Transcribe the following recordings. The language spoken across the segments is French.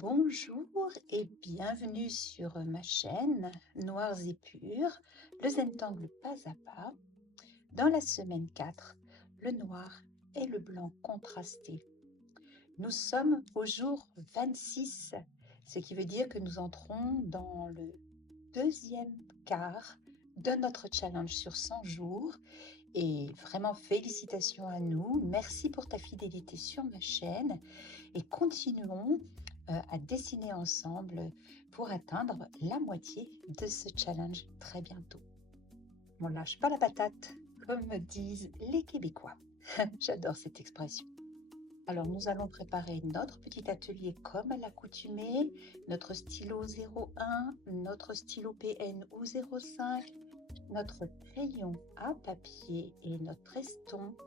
Bonjour et bienvenue sur ma chaîne Noirs et Purs, le Zentangle pas à pas. Dans la semaine 4, le noir et le blanc contrastés. Nous sommes au jour 26, ce qui veut dire que nous entrons dans le deuxième quart de notre challenge sur 100 jours. Et vraiment félicitations à nous. Merci pour ta fidélité sur ma chaîne et continuons à dessiner ensemble pour atteindre la moitié de ce challenge très bientôt. On lâche pas la patate, comme disent les Québécois. J'adore cette expression. Alors, nous allons préparer notre petit atelier comme à l'accoutumée, notre stylo 01, notre stylo PN ou 05, notre crayon à papier et notre estompe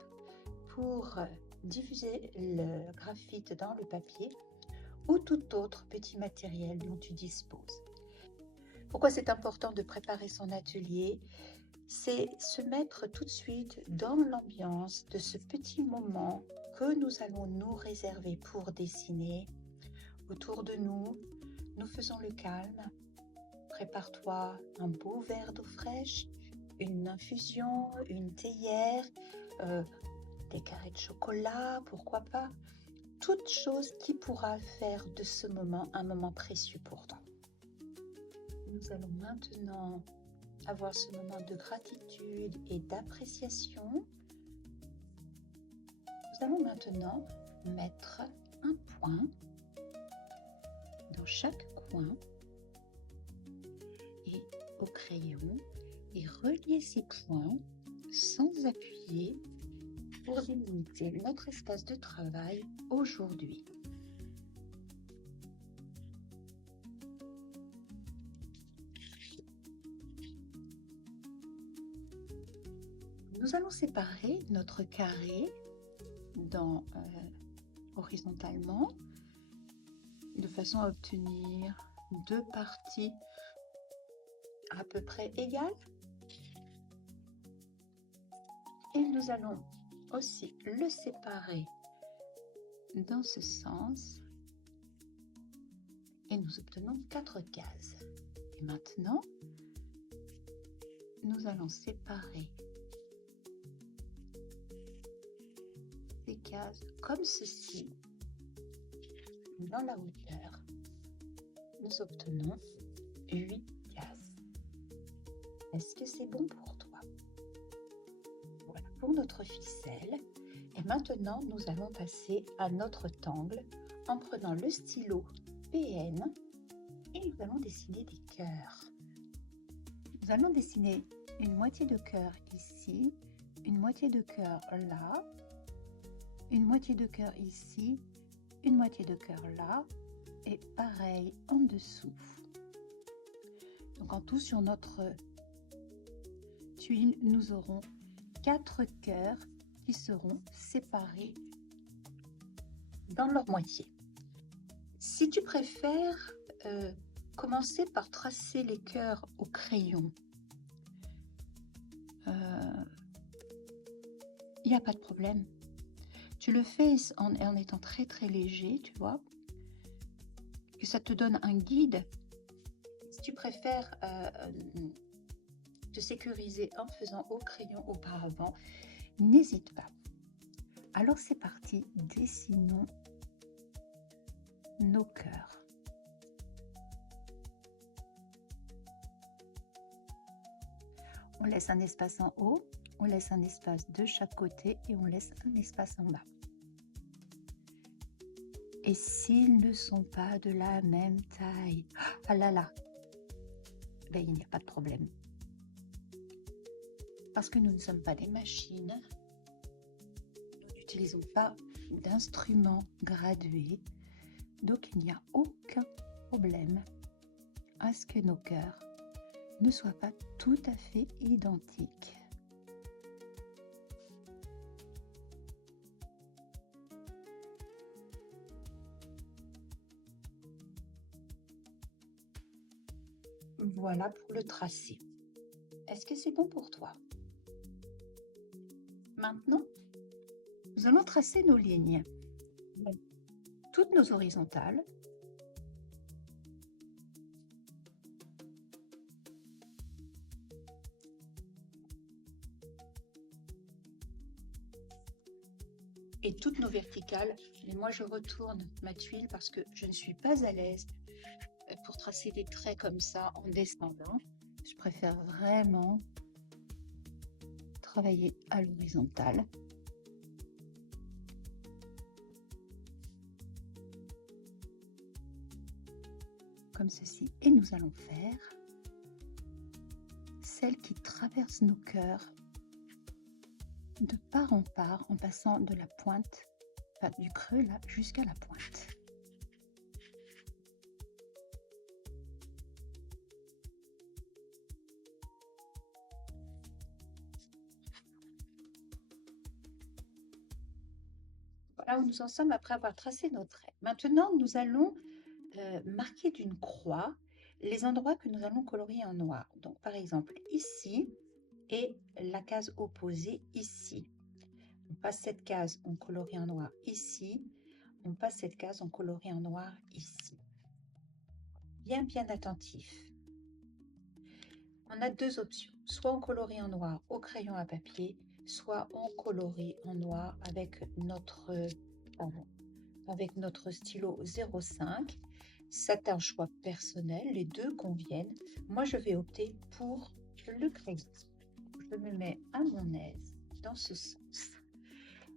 pour diffuser le graphite dans le papier ou tout autre petit matériel dont tu disposes. Pourquoi c'est important de préparer son atelier? C'est se mettre tout de suite dans l'ambiance de ce petit moment que nous allons nous réserver pour dessiner. Autour de nous, nous faisons le calme. Prépare-toi un beau verre d'eau fraîche, une infusion, une théière, des carrés de chocolat, pourquoi pas. Toute chose qui pourra faire de ce moment un moment précieux pour toi. Nous allons maintenant avoir ce moment de gratitude et d'appréciation. Nous allons maintenant mettre un point dans chaque coin et au crayon et relier ces points sans appuyer pour délimiter notre espace de travail aujourd'hui. Nous allons séparer notre carré horizontalement de façon à obtenir deux parties à peu près égales. Et nous allons aussi le séparer dans ce sens et nous obtenons 4 cases. Et maintenant, nous allons séparer ces cases comme ceci. Dans la hauteur, nous obtenons 8 cases. Est-ce que c'est bon pour toi? Voilà pour notre ficelle. Et maintenant, nous allons passer à notre tangle en prenant le stylo PN et nous allons dessiner des cœurs. Nous allons dessiner une moitié de cœur ici, une moitié de cœur là, une moitié de cœur ici, une moitié de cœur là et pareil en dessous. Donc en tout sur notre tuile, nous aurons 4 cœurs qui seront séparés dans leur moitié. Si tu préfères commencer par tracer les cœurs au crayon, il n'y a pas de problème. Tu le fais en étant très très léger, tu vois, que ça te donne un guide. Si tu préfères te sécuriser en faisant au crayon auparavant, n'hésite pas. Alors c'est parti, dessinons nos cœurs. On laisse un espace en haut, on laisse un espace de chaque côté et on laisse un espace en bas. Et s'ils ne sont pas de la même taille, ah là là, ben, il n'y a pas de problème. Parce que nous ne sommes pas des machines, nous n'utilisons pas d'instruments gradués, donc il n'y a aucun problème à ce que nos cœurs ne soient pas tout à fait identiques. Voilà pour le tracé. Est-ce que c'est bon pour toi? Maintenant, nous allons tracer nos lignes. Toutes nos horizontales toutes nos verticales. Mais moi, je retourne ma tuile parce que je ne suis pas à l'aise pour tracer des traits comme ça en descendant. Je préfère vraiment travailler à l'horizontale. Comme ceci. Et nous allons faire celle qui traverse nos cœurs de part en part en passant de la pointe, enfin, du creux là jusqu'à la pointe. Voilà où nous en sommes après avoir tracé nos traits. Maintenant, nous allons marquer d'une croix les endroits que nous allons colorier en noir. Donc, par exemple, ici et la case opposée ici. On passe cette case, on colorie en noir ici. On passe cette case, on colorie en noir ici. Bien, bien attentif. On a deux options. Soit on colorie en noir au crayon à papier, soit on colorie en noir avec notre stylo 0,5. C'est un choix personnel, les deux conviennent. Moi, je vais opter pour le crayon. Je me mets à mon aise dans ce sens.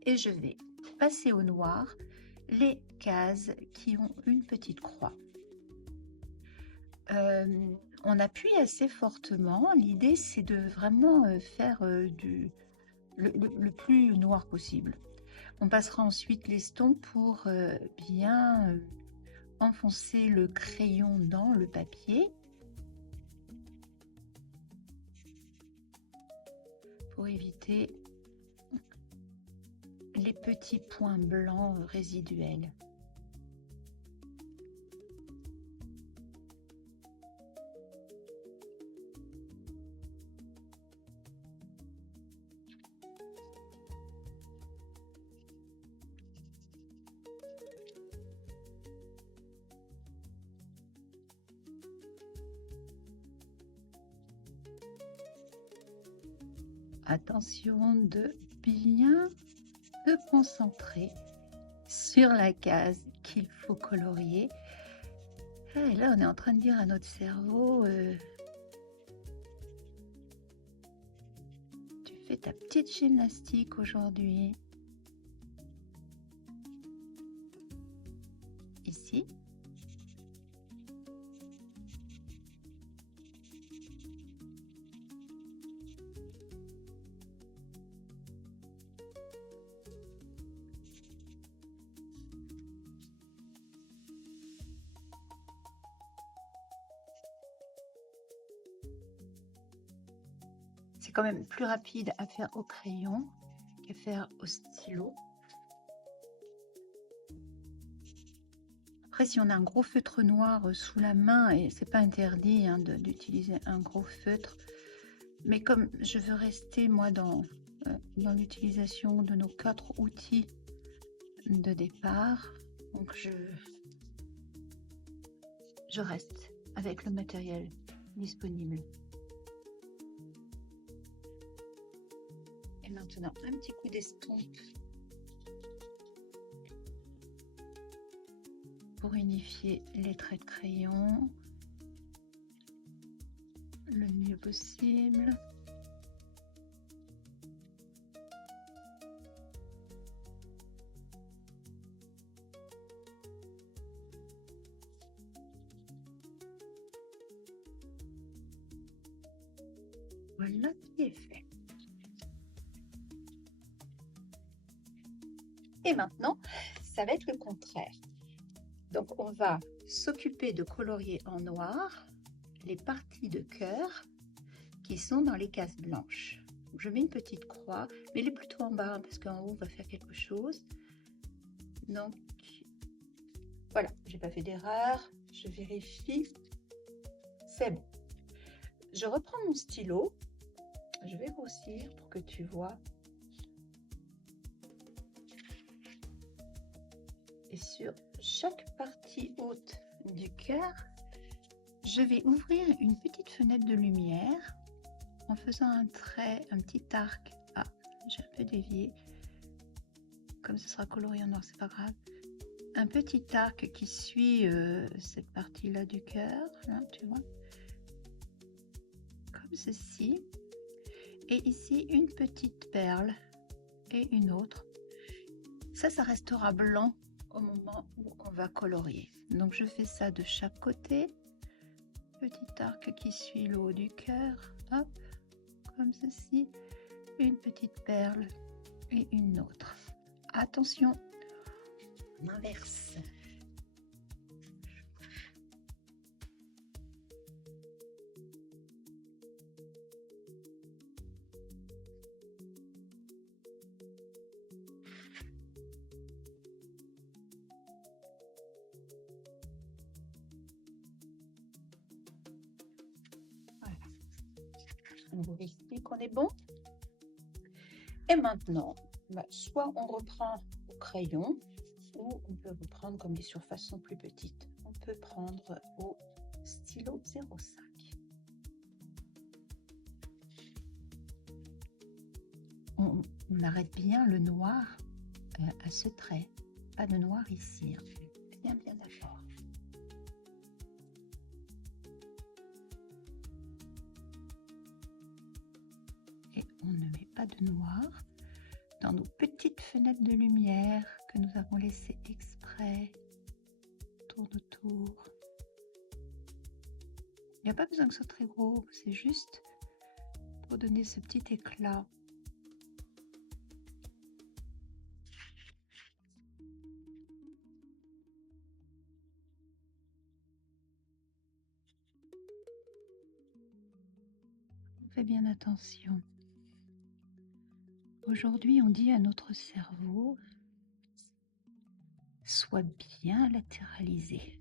Et je vais passer au noir les cases qui ont une petite croix. On appuie assez fortement. L'idée, c'est de vraiment faire le plus noir possible. On passera ensuite l'estompe pour bien enfoncer le crayon dans le papier pour éviter les petits points blancs résiduels. Attention de bien se concentrer sur la case qu'il faut colorier. Et là, on est en train de dire à notre cerveau, tu fais ta petite gymnastique aujourd'hui. Ici. C'est quand même plus rapide à faire au crayon qu'à faire au stylo. Après, si on a un gros feutre noir sous la main, et c'est pas interdit hein, d'utiliser un gros feutre, mais comme je veux rester moi dans l'utilisation de nos 4 outils de départ, donc je reste avec le matériel disponible. Et maintenant, un petit coup d'estompe pour unifier les traits de crayon le mieux possible. Voilà qui est fait. Et maintenant, ça va être le contraire. Donc, on va s'occuper de colorier en noir les parties de cœur qui sont dans les cases blanches. Donc, je mets une petite croix, mais elle est plutôt en bas, hein, parce qu'en haut, on va faire quelque chose. Donc, voilà, j'ai pas fait d'erreur. Je vérifie. C'est bon. Je reprends mon stylo. Je vais grossir pour que tu vois. Et sur chaque partie haute du cœur, je vais ouvrir une petite fenêtre de lumière en faisant un trait, un petit arc. Ah, j'ai un peu dévié. comme ce sera colorié en noir, c'est pas grave. Un petit arc qui suit cette partie-là du cœur, là, tu vois, comme ceci. Et ici, une petite perle et une autre. Ça restera blanc au moment où on va colorier. Donc, je fais ça de chaque côté. Petit arc qui suit le haut du cœur, hop, comme ceci. Une petite perle et une autre. Attention, on inverse. Voilà. On vérifie qu'on est bon. Et maintenant, soit on reprend au crayon, ou on peut reprendre comme les surfaces sont plus petites. On peut prendre au stylo 0,5. On arrête bien le noir à ce trait, pas de noir ici, hein. Bien d'accord. Et on ne met pas de noir dans nos petites fenêtres de lumière que nous avons laissées exprès tour de tour. Il n'y a pas besoin que ce soit très gros, c'est juste pour donner ce petit éclat. On fait bien attention. Aujourd'hui, on dit à notre cerveau, sois bien latéralisé.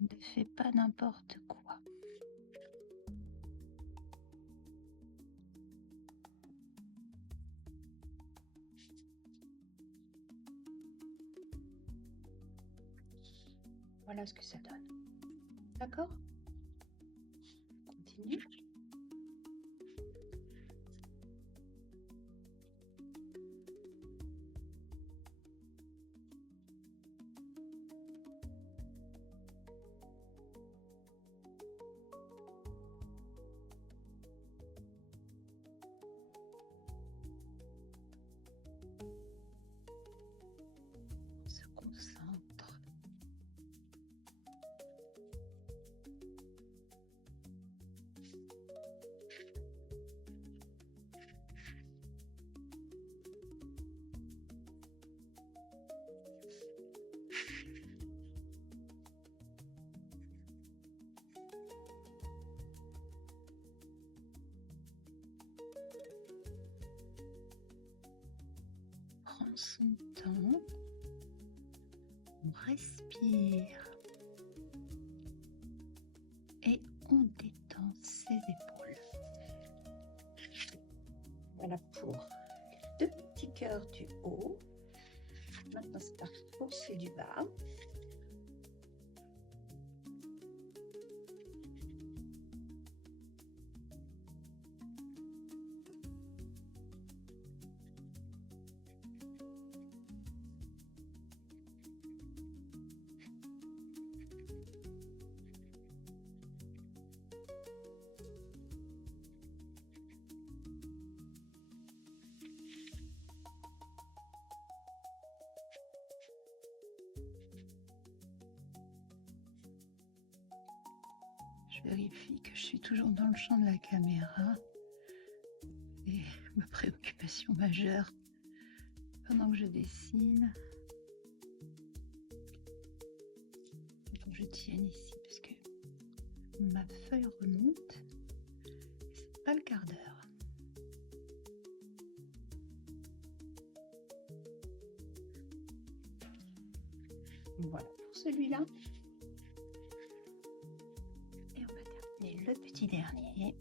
Ne fais pas n'importe quoi. Voilà ce que ça donne. D'accord? On continue. On se concentre. Prends son temps. On respire. Et on détend ses épaules. Voilà pour les deux petits cœurs du haut. Maintenant, c'est parti pour ceux du bas. Je vérifie que je suis toujours dans le champ de la caméra. Et ma préoccupation majeure pendant que je dessine, il faut que je tienne ici parce que ma feuille remonte. C'est pas le quart d'heure. Voilà pour celui-là. Et on va terminer le petit dernier.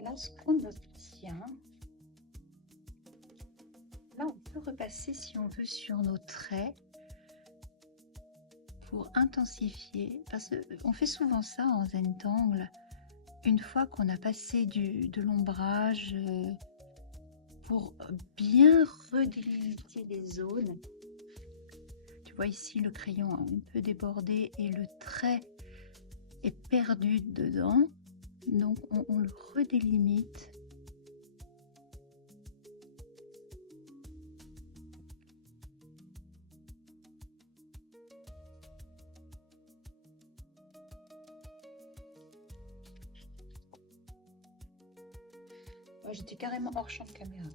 Voilà ce qu'on obtient. Là, on peut repasser, si on veut, sur nos traits pour intensifier. Parce qu'on fait souvent ça en Zentangle. Une fois qu'on a passé de l'ombrage pour bien redélimiter les zones. Tu vois ici, le crayon a un peu débordé et le trait est perdu dedans. Donc, on le redélimite. J'étais carrément hors champ de caméra.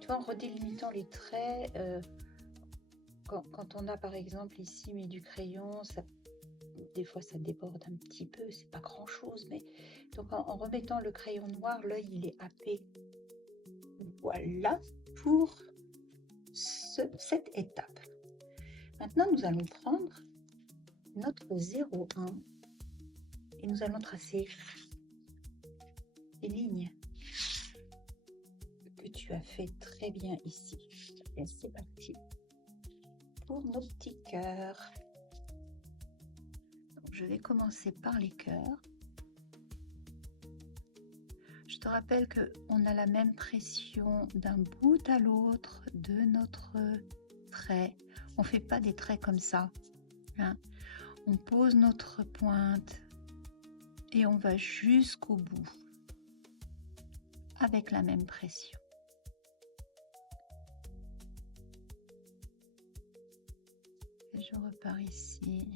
Tu vois, en redélimitant les traits, quand on a par exemple ici mis du crayon, des fois ça déborde un petit peu, c'est pas grand chose, mais donc en remettant le crayon noir, l'œil il est happé. Voilà pour cette étape. Maintenant, nous allons prendre notre 0,1 et nous allons tracer des lignes que tu as fait très bien ici. Et c'est parti pour nos petits cœurs. Donc, je vais commencer par les cœurs. Je te rappelle qu'on a la même pression d'un bout à l'autre de notre trait. On ne fait pas des traits comme ça, hein. On pose notre pointe et on va jusqu'au bout avec la même pression. Et je repars ici.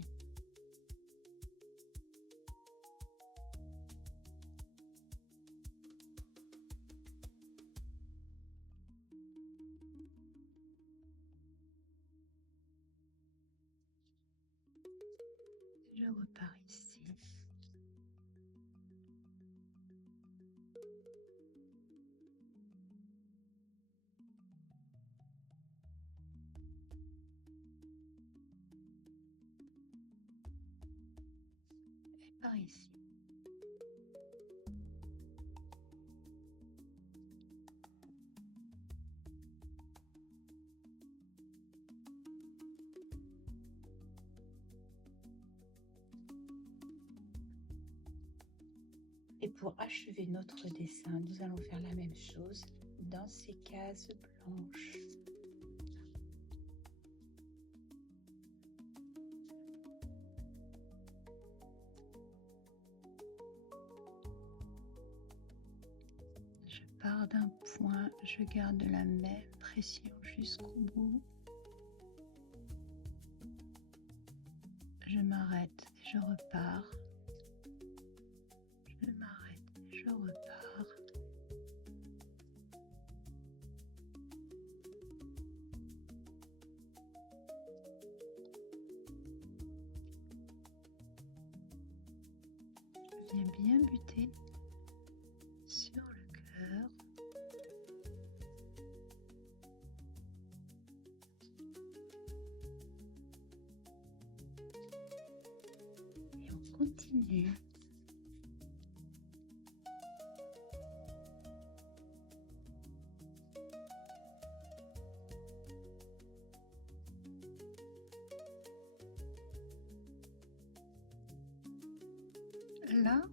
Je repars ici. Et par ici. Et pour achever notre dessin, nous allons faire la même chose dans ces cases blanches. Je pars d'un point, je garde la même pression jusqu'au bout. Je m'arrête et je repars. Je m'arrête et je repars. Je viens bien buter sur le cœur. Et on continue. Là,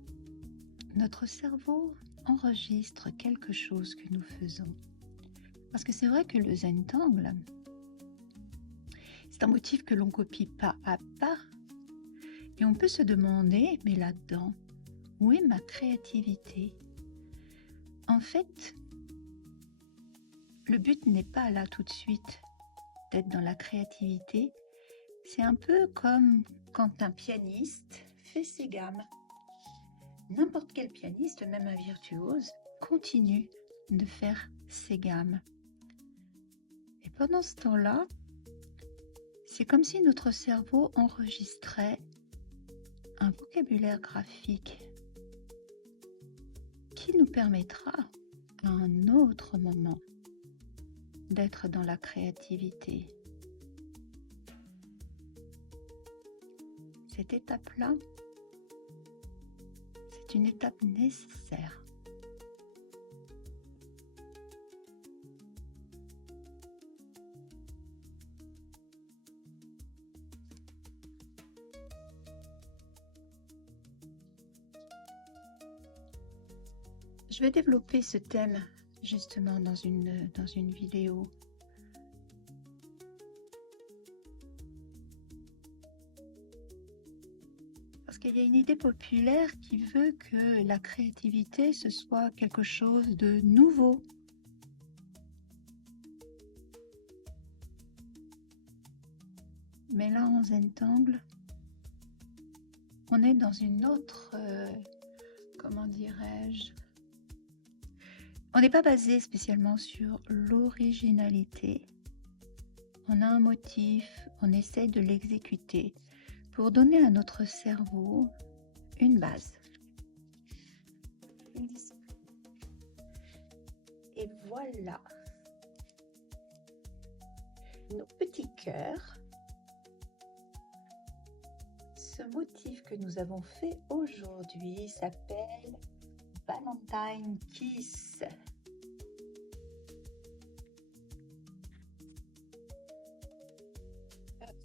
notre cerveau enregistre quelque chose que nous faisons. Parce que c'est vrai que le Zentangle, c'est un motif que l'on copie pas à pas. Et on peut se demander, mais là-dedans, où est ma créativité? En fait, le but n'est pas là tout de suite d'être dans la créativité. C'est un peu comme quand un pianiste fait ses gammes. N'importe quel pianiste, même un virtuose, continue de faire ses gammes. Et pendant ce temps-là, c'est comme si notre cerveau enregistrait un vocabulaire graphique qui nous permettra à un autre moment d'être dans la créativité. Cette étape-là, c'est une étape nécessaire. Je vais développer ce thème justement dans une vidéo. Parce qu'il y a une idée populaire qui veut que la créativité, ce soit quelque chose de nouveau. Mais là, en Zentangle, on est dans une autre, comment dirais-je, on n'est pas basé spécialement sur l'originalité. On a un motif, on essaie de l'exécuter pour donner à notre cerveau une base. Et voilà nos petits cœurs. Ce motif que nous avons fait aujourd'hui s'appelle Valentine Kiss.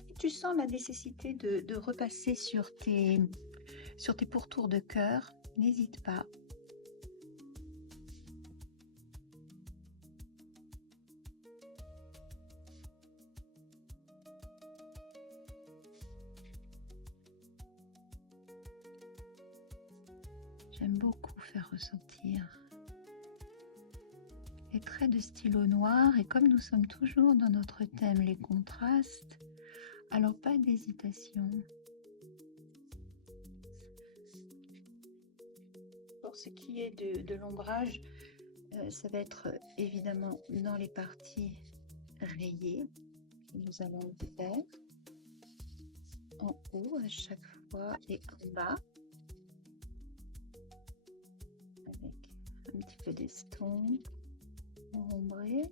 Si tu sens la nécessité de repasser sur tes pourtours de cœur, n'hésite pas. J'aime beaucoup faire ressentir les traits de stylo noir, et comme nous sommes toujours dans notre thème les contrastes, alors pas d'hésitation. Pour ce qui est de l'ombrage, ça va être évidemment dans les parties rayées que nous allons faire en haut à chaque fois et en bas, avec un petit peu d'estompe ombré.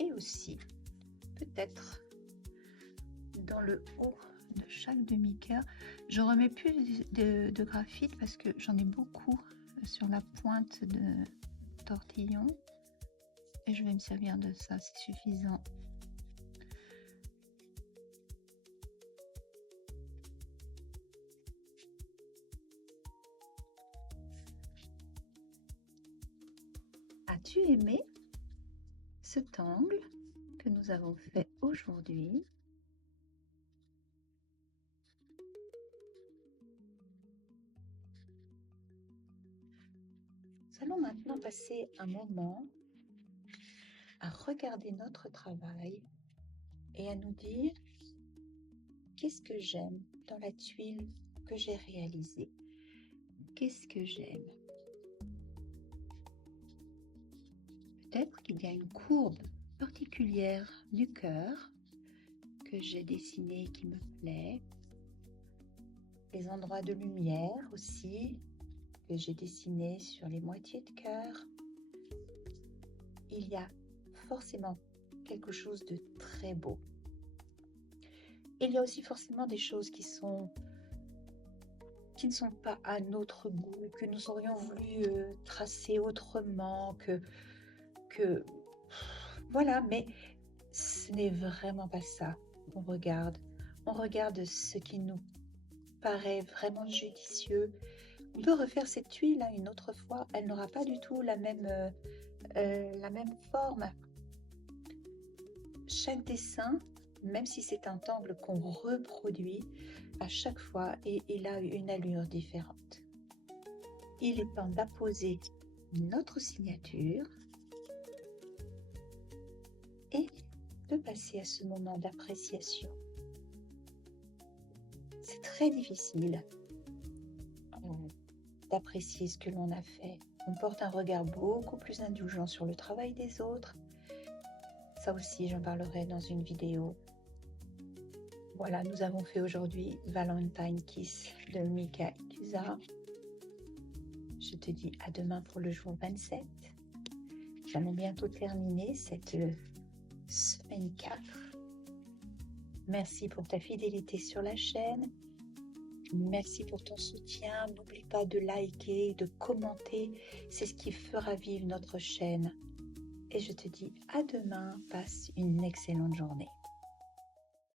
Et aussi, peut-être dans le haut de chaque demi-cœur, je remets plus de graphite parce que j'en ai beaucoup sur la pointe de tortillon et je vais me servir de ça, c'est suffisant. As-tu aimé cet angle que nous avons fait aujourd'hui? Nous allons maintenant passer un moment à regarder notre travail et à nous dire qu'est-ce que j'aime dans la tuile que j'ai réalisée? Qu'est-ce que j'aime? Peut-être qu'il y a une courbe particulière du cœur que j'ai dessinée qui me plaît. Les endroits de lumière aussi que j'ai dessinés sur les moitiés de cœur. Il y a forcément quelque chose de très beau. Il y a aussi forcément des choses qui ne sont pas à notre goût, que nous aurions voulu tracer autrement, voilà, mais ce n'est vraiment pas ça qu'on regarde. On regarde ce qui nous paraît vraiment judicieux. On peut refaire cette tuile une autre fois, elle n'aura pas du tout la même forme. Chaque dessin, même si c'est un angle qu'on reproduit, à chaque fois, il a une allure différente. Il est temps d'apposer notre signature et de passer à ce moment d'appréciation. C'est très difficile d'apprécier ce que l'on a fait. On porte un regard beaucoup plus indulgent sur le travail des autres. Ça aussi, j'en parlerai dans une vidéo. Voilà, nous avons fait aujourd'hui Valentine Kiss de Mika Ikusa. Je te dis à demain pour le jour 27. Nous allons bientôt terminer cette semaine 4. Merci pour ta fidélité sur la chaîne. Merci pour ton soutien. N'oublie pas de liker, de commenter. C'est ce qui fera vivre notre chaîne. Et je te dis à demain. Passe une excellente journée.